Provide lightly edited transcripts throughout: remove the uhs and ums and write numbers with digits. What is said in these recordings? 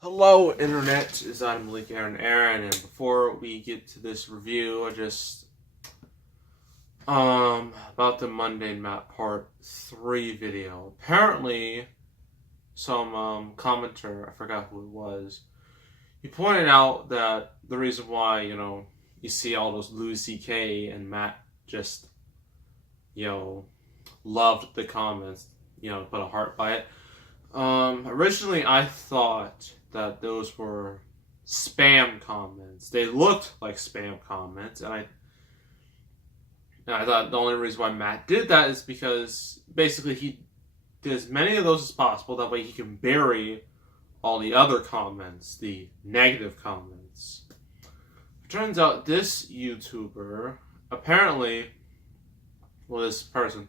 Hello, Internet. It's Malik Aaron, and before we get to this review, I just about the Mundane Map Part 3 video. Apparently, some commenter, I forgot who it was, he pointed out that the reason why you see all those Louis C.K. and Matt just loved the comments, put a heart by it. Originally I thought that those were spam comments. They looked like spam comments, and I thought the only reason why Matt did that is because basically he did as many of those as possible. That way he can bury all the other comments, the negative comments. It turns out this YouTuber, apparently, this person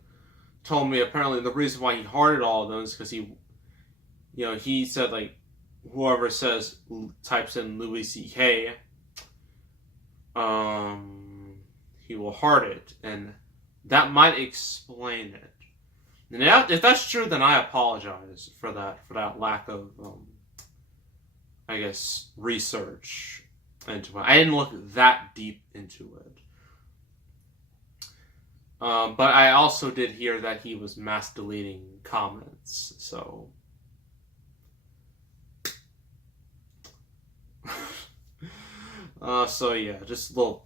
told me apparently the reason why he hearted all of them is because he said, like, whoever types in Louis C.K., he will heart it, and that might explain it. And if that's true, then I apologize for that lack of, I guess, research into it. I didn't look that deep into it. But I also did hear that he was mass deleting comments, so... So yeah, just a little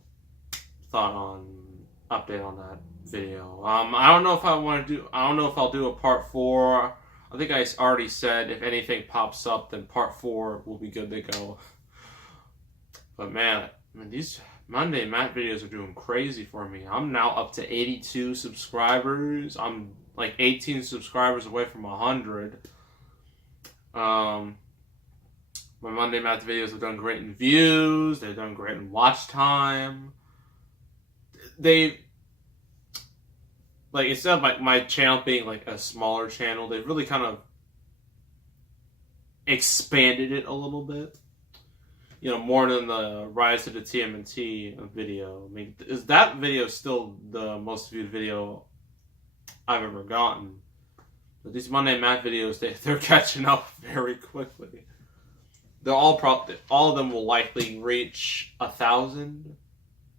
update on that video. I don't know if I'll do a part 4. I think I already said if anything pops up, then part 4 will be good to go. But man, these Monday Matt videos are doing crazy for me. I'm now up to 82 subscribers. I'm like 18 subscribers away from 100. My Monday Math videos have done great in views. They've done great in watch time. Instead of my channel being like a smaller channel, they've really kind of expanded it a little bit. More than the Rise of the TMNT video. I mean, is that video still the most viewed video I've ever gotten? But these Monday Math videos, they're catching up very quickly. They're all of them will likely reach 1,000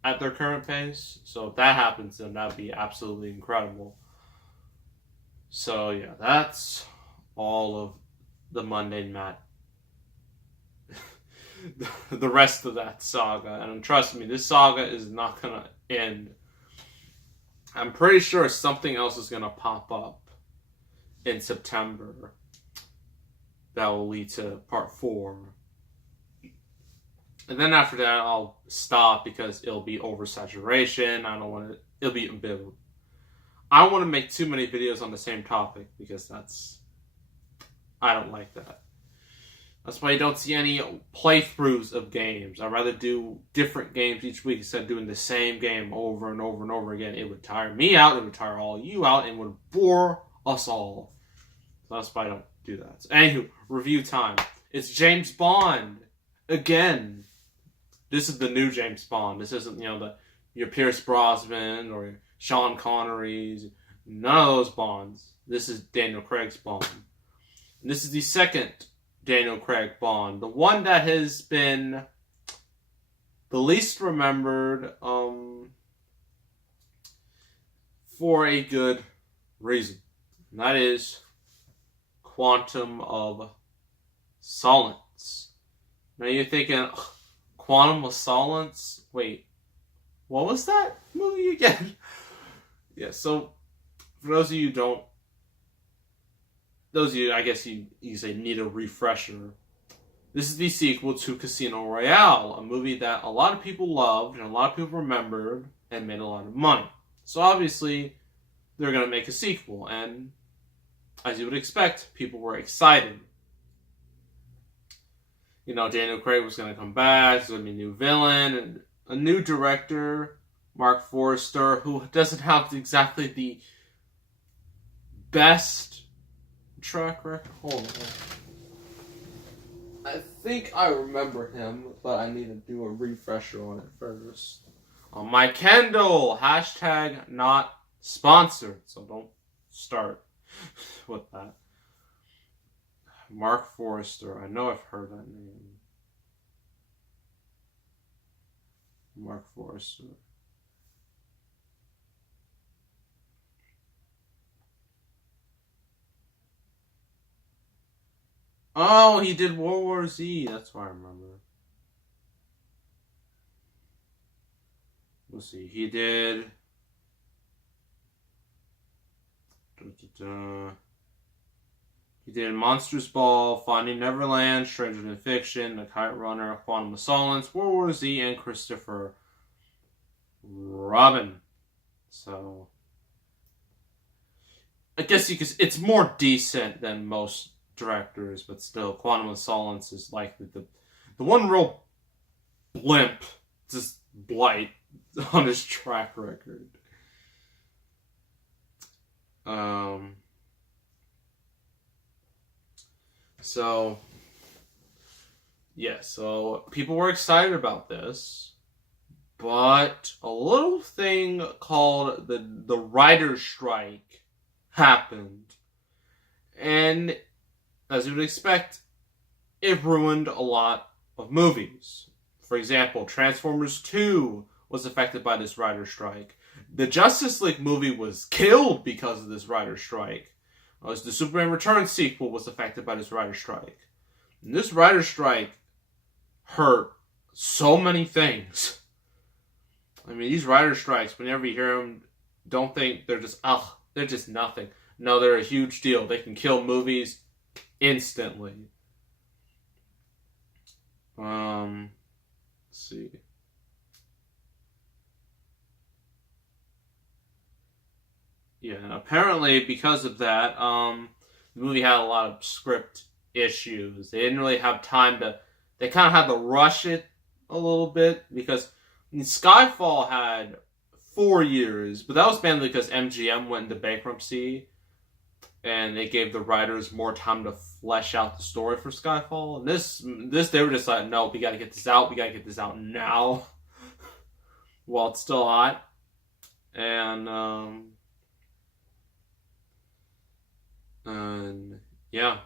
at their current pace. So if that happens, then that'd be absolutely incredible. So yeah, that's all of the Mundane Matt. The rest of that saga, and trust me, this saga is not gonna end. I'm pretty sure something else is gonna pop up in September that will lead to part 4. And then after that, I'll stop because it'll be oversaturation. I don't want it. It'll be a bit. I don't want to make too many videos on the same topic because I don't like that. That's why you don't see any playthroughs of games. I'd rather do different games each week instead of doing the same game over and over and over again. It would tire me out. It would tire all you out, and would bore us all. So that's why I don't do that. So, anywho, review time. It's James Bond again. This is the new James Bond. This isn't your Pierce Brosnan or your Sean Connery's. None of those Bonds. This is Daniel Craig's Bond. And this is the second Daniel Craig Bond, the one that has been the least remembered, for a good reason. And that is Quantum of Solace. Now you're thinking, Quantum of Solace? Wait, what was that movie again? Yeah, so for those of you I guess you say need a refresher. This is the sequel to Casino Royale, a movie that a lot of people loved and a lot of people remembered and made a lot of money. So obviously, they're going to make a sequel, and as you would expect, people were excited. Daniel Craig was going to come back, there's going to be a new villain, and a new director, Mark Forrester, who doesn't have exactly the best track record. Hold on. I think I remember him, but I need to do a refresher on it first. On my Kendall, hashtag not sponsored, so don't start with that. Mark Forrester. I know I've heard that name. Mark Forrester. Oh, he did World War Z. That's why I remember. Let's see. He did. He did Monsters Ball, Finding Neverland, Stranger Than Fiction, The Kite Runner, Quantum of Solace, World War Z, and Christopher Robin. So, I guess you could. It's more decent than most directors, but still, Quantum of Solace is like the one real blimp, just blight on his track record. So, yeah, so people were excited about this, but a little thing called the writer's strike happened. And as you would expect, it ruined a lot of movies. For example, Transformers 2 was affected by this writer's strike. The Justice League movie was killed because of this writer's strike. The Superman Returns sequel was affected by this writer's strike. And this writer's strike hurt so many things. I mean, these writer's strikes, whenever you hear them, don't think they're just nothing. No, they're a huge deal. They can kill movies instantly. Let's see. Yeah, and apparently because of that, the movie had a lot of script issues. They didn't really have time to. They kind of had to rush it a little bit because Skyfall had 4 years, but that was mainly because MGM went into bankruptcy, and they gave the writers more time to flesh out the story for Skyfall. And this they were just like, no, we got to get this out. We got to get this out now, while it's still hot, and yeah.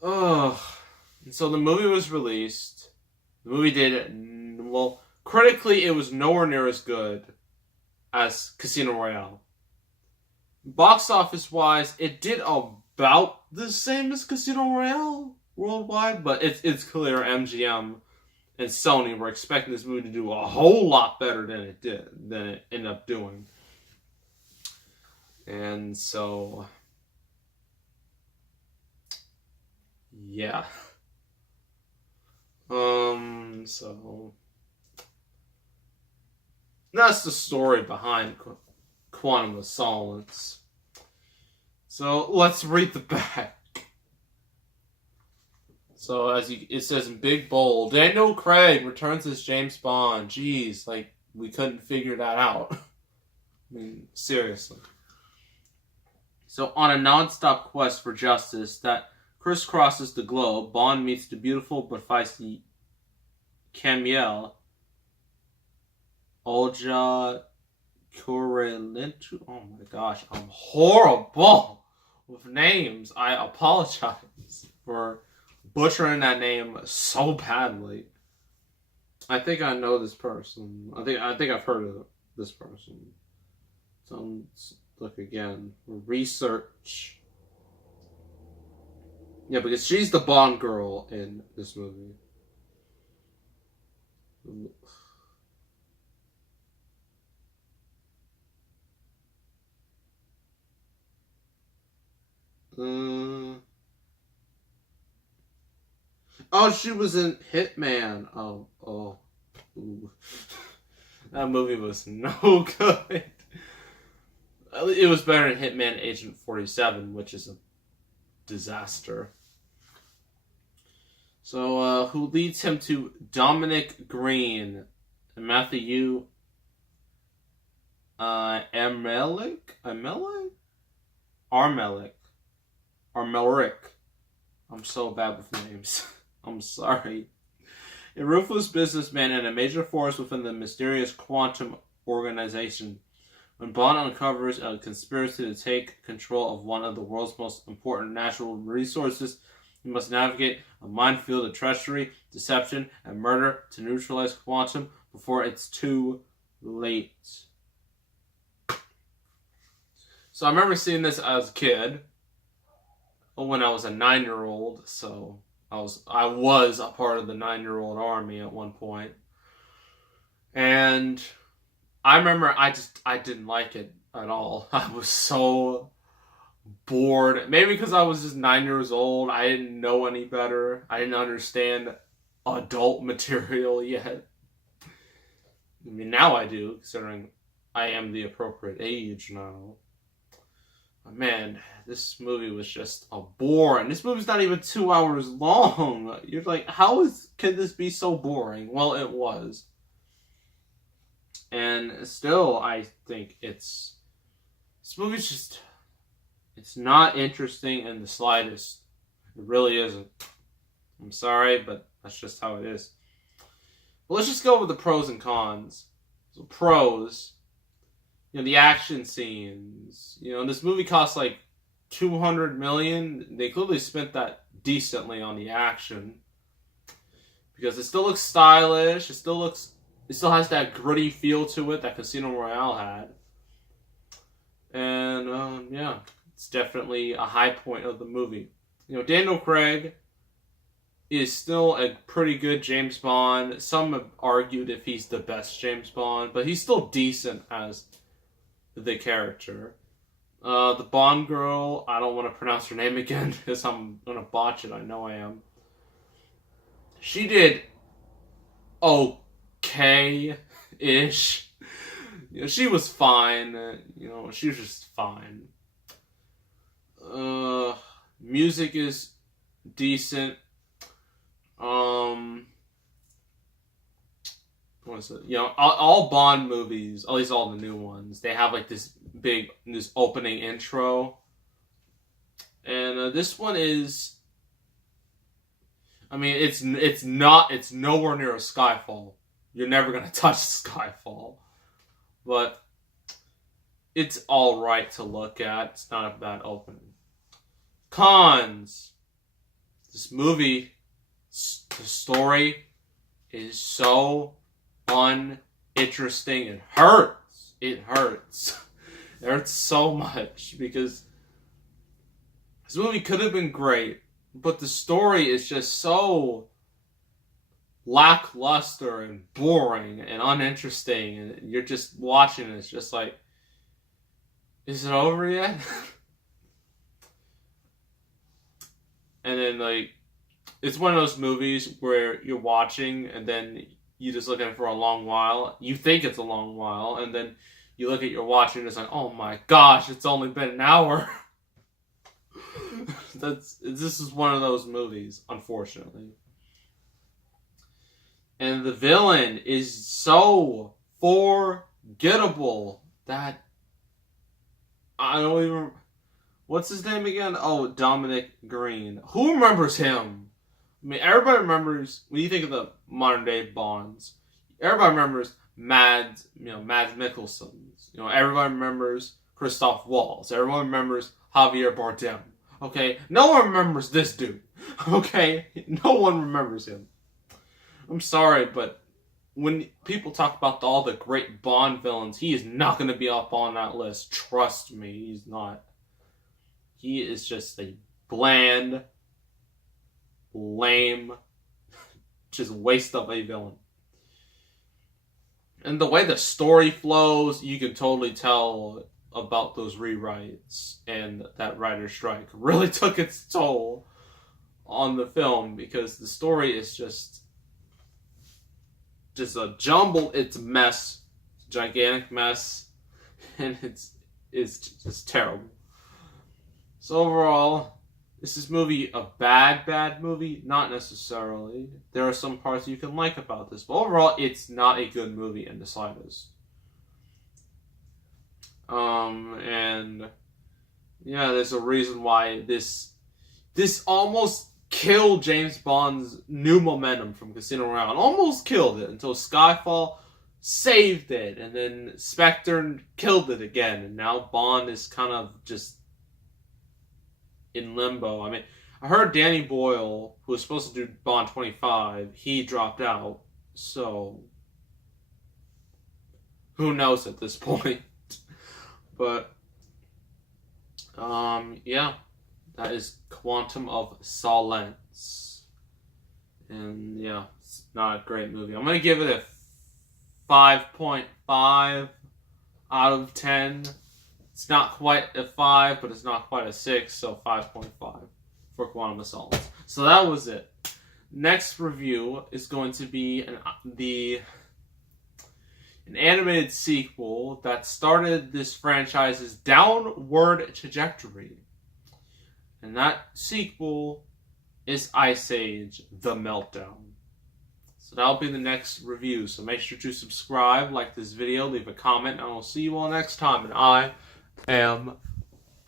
Oh, and so the movie was released. The movie did well. Critically, it was nowhere near as good as Casino Royale. Box office wise, it did about the same as Casino Royale worldwide, but it's clear MGM and Sony were expecting this movie to do a whole lot better than it ended up doing. And so, yeah. So that's the story behind Quantum of Solace. So let's read the back. So it says in big bold, Daniel Craig returns as James Bond. Jeez, like we couldn't figure that out. I mean, seriously. So on a non-stop quest for justice that crisscrosses the globe, Bond meets the beautiful but feisty Camille Olja Kurylenko. Oh my gosh, I'm horrible with names. I apologize for butchering that name so badly. I think I know this person. I think I've heard of this person. So let's look again. Research. Yeah, because she's the Bond girl in this movie. Oh, she was in Hitman. Oh. Ooh. That movie was no good. It was better than Hitman Agent 47, which is a disaster. So, who leads him to Dominic Green and Matthew Armelic? I'm so bad with names. I'm sorry. A ruthless businessman and a major force within the mysterious quantum organization. When Bond uncovers a conspiracy to take control of one of the world's most important natural resources, he must navigate a minefield of treachery, deception, and murder to neutralize Quantum before it's too late. So I remember seeing this as a kid, when I was a 9-year-old. So I was a part of the 9-year-old army at one point, and I remember I didn't like it at all. I was so bored. Maybe because I was just 9 years old. I didn't know any better. I didn't understand adult material yet. I mean, now I do, considering I am the appropriate age now. But man, this movie was just a bore. And this movie's not even 2 hours long. You're like, can this be so boring? Well, it was. And still, I think this movie's just, it's not interesting in the slightest. It really isn't. I'm sorry, but that's just how it is. Well, let's just go over the pros and cons. So pros, the action scenes. This movie costs like $200 million. They clearly spent that decently on the action, because it still looks stylish. It still has that gritty feel to it that Casino Royale had. And, yeah, it's definitely a high point of the movie. Daniel Craig is still a pretty good James Bond. Some have argued if he's the best James Bond, but he's still decent as the character. The Bond girl, I don't want to pronounce her name again because I'm going to botch it. I know I am. She did okay-ish. She was fine. She was just fine. Music is decent. What is it? All Bond movies, at least all the new ones, they have like this opening intro. And this one is, I mean, it's nowhere near a Skyfall. You're never gonna touch Skyfall, but it's all right to look at. It's not a bad opening. Cons. This movie, the story is so uninteresting. It hurts. It hurts. It hurts so much because this movie could have been great, but the story is just so lackluster and boring and uninteresting, and you're just watching it. It's just like, is it over yet? And then, like, it's one of those movies where you're watching and then you just look at it for a long while. You think it's a long while, and then you look at your watch and it's like, oh my gosh, it's only been an hour. This is one of those movies, unfortunately. And the villain is so forgettable that I don't even... What's his name again? Oh, Dominic Green. Who remembers him? I mean, everybody remembers, when you think of the modern day Bonds, everybody remembers Mads Mikkelsen. Everybody remembers Christoph Waltz. Everyone remembers Javier Bardem. Okay? No one remembers this dude. Okay? No one remembers him. I'm sorry, but when people talk about all the great Bond villains, he is not going to be up on that list. Trust me, he's not. He is just a bland, lame, just waste of a villain. And the way the story flows, you can totally tell about those rewrites, and that writer's strike really took its toll on the film, because the story is just a jumble. It's a mess, gigantic mess, and it's just terrible. So overall, is this movie a bad movie? Not necessarily. There are some parts you can like about this, but overall, it's not a good movie in the slightest. And yeah, there's a reason why this almost killed James Bond's new momentum from Casino Royale. Almost killed it until Skyfall saved it, and then Spectre killed it again, and now Bond is kind of just in limbo. I mean, I heard Danny Boyle, who was supposed to do Bond 25, he dropped out, so who knows at this point. But yeah, that is Quantum of Solace, and yeah, it's not a great movie. I'm gonna give it a 5.5 out of 10. It's not quite a 5, but it's not quite a 6, so 5.5 for Quantum of Solace. So that was it. Next review is going to be an animated sequel that started this franchise's downward trajectory. And that sequel is Ice Age: The Meltdown. So that'll be the next review. So make sure to subscribe, like this video, leave a comment, and I will see you all next time. And I am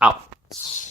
out.